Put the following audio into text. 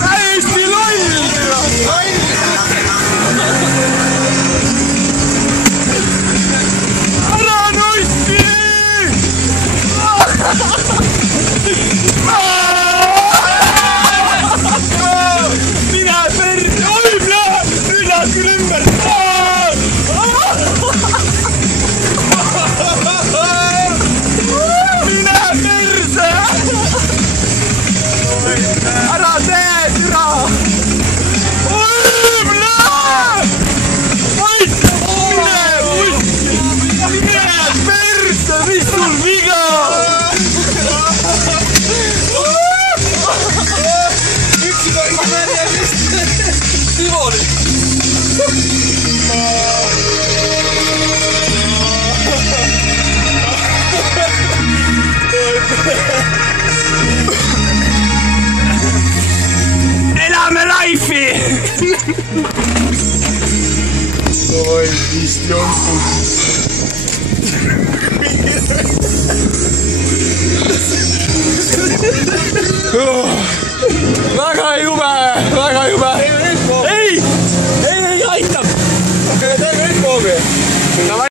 täiesti loll! Ära nussi! Mine perse! Oi, plee! Nüüd läheb küll ümber! Mine perse! Ära tee, türa! Oi, plee! Mine perse! Mis sul viga? Simoni! Elame laifi! Oi, vist jonkub.